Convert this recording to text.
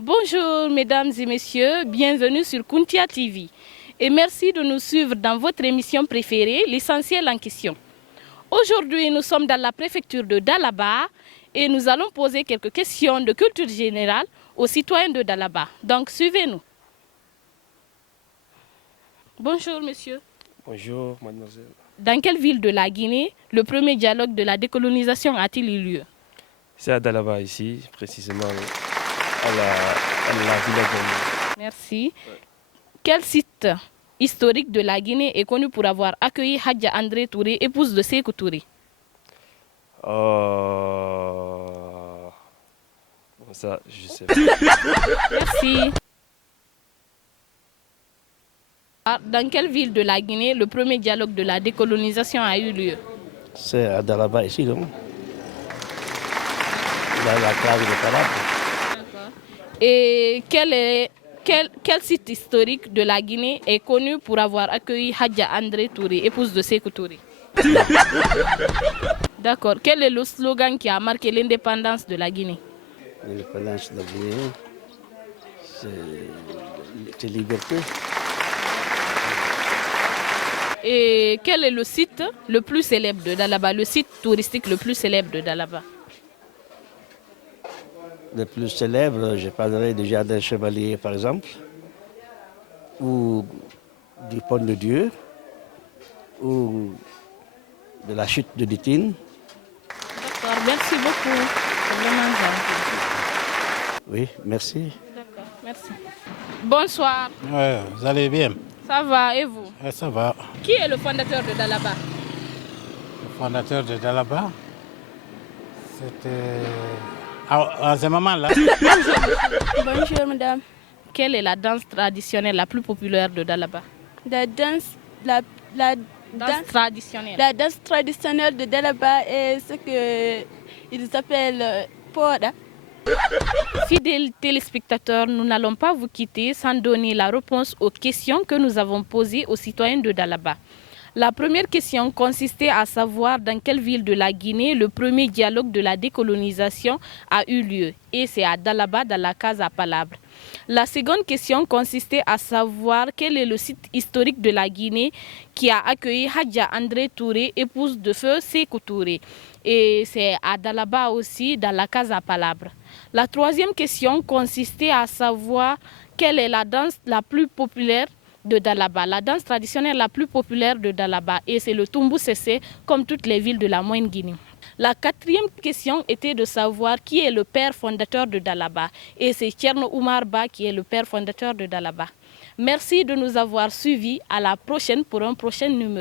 Bonjour mesdames et messieurs, bienvenue sur Kuntia TV et merci de nous suivre dans votre émission préférée, l'essentiel en question. Aujourd'hui, nous sommes dans la préfecture de Dalaba et nous allons poser quelques questions de culture générale aux citoyens de Dalaba. Donc suivez-nous. Bonjour monsieur. Bonjour mademoiselle. Dans quelle ville de la Guinée le premier dialogue de la décolonisation a-t-il eu lieu? C'est à Dalaba ici, précisément à la villa de... Merci. Quel site historique de la Guinée est connu pour avoir accueilli Hadja André Touré, épouse de Sékou Touré? Bon, ça, je sais pas. Merci. Dans quelle ville de la Guinée le premier dialogue de la décolonisation a eu lieu? C'est à Dalaba ici, non? Dans la cave de Talab. Et quel site historique de la Guinée est connu pour avoir accueilli Hadja André Touré, épouse de Sékou Touré? D'accord. Quel est le slogan qui a marqué l'indépendance de la Guinée? L'indépendance de la Guinée, c'est liberté. Et quel est le site le plus célèbre de Dalaba, le site touristique le plus célèbre de Dalaba? Le plus célèbre, je parlerai du Jardin Chevalier, par exemple, ou du Pont de Dieu, ou de la chute de Ditine. D'accord, merci beaucoup. C'est vraiment gentil. Oui, merci. D'accord, merci. Bonsoir. Ouais, vous allez bien? Ça va et vous? Ouais, ça va. Qui est le fondateur de Dalaba? Le fondateur de Dalaba, c'était... à ce moment-là. Bonjour madame. Quelle est la danse traditionnelle la plus populaire de Dalaba? La danse Traditionnelle. La danse traditionnelle de Dalaba est ce qu'ils appellent Poda. Fidèles téléspectateurs, nous n'allons pas vous quitter sans donner la réponse aux questions que nous avons posées aux citoyens de Dalaba. La première question consistait à savoir dans quelle ville de la Guinée le premier dialogue de la décolonisation a eu lieu. Et c'est à Dalaba, dans la Casa Palabre. La seconde question consistait à savoir quel est le site historique de la Guinée qui a accueilli Hadja André Touré, épouse de feu Sékou Touré. Et c'est à Dalaba aussi, dans la Casa Palabre. La troisième question consistait à savoir quelle est la danse la plus populaire de Dalaba, la danse traditionnelle la plus populaire de Dalaba, et c'est le Tumbu Sese, comme toutes les villes de la Moyenne Guinée. La quatrième question était de savoir qui est le père fondateur de Dalaba, et c'est Tcherno Oumar Ba qui est le père fondateur de Dalaba. Merci de nous avoir suivis. À la prochaine pour un prochain numéro.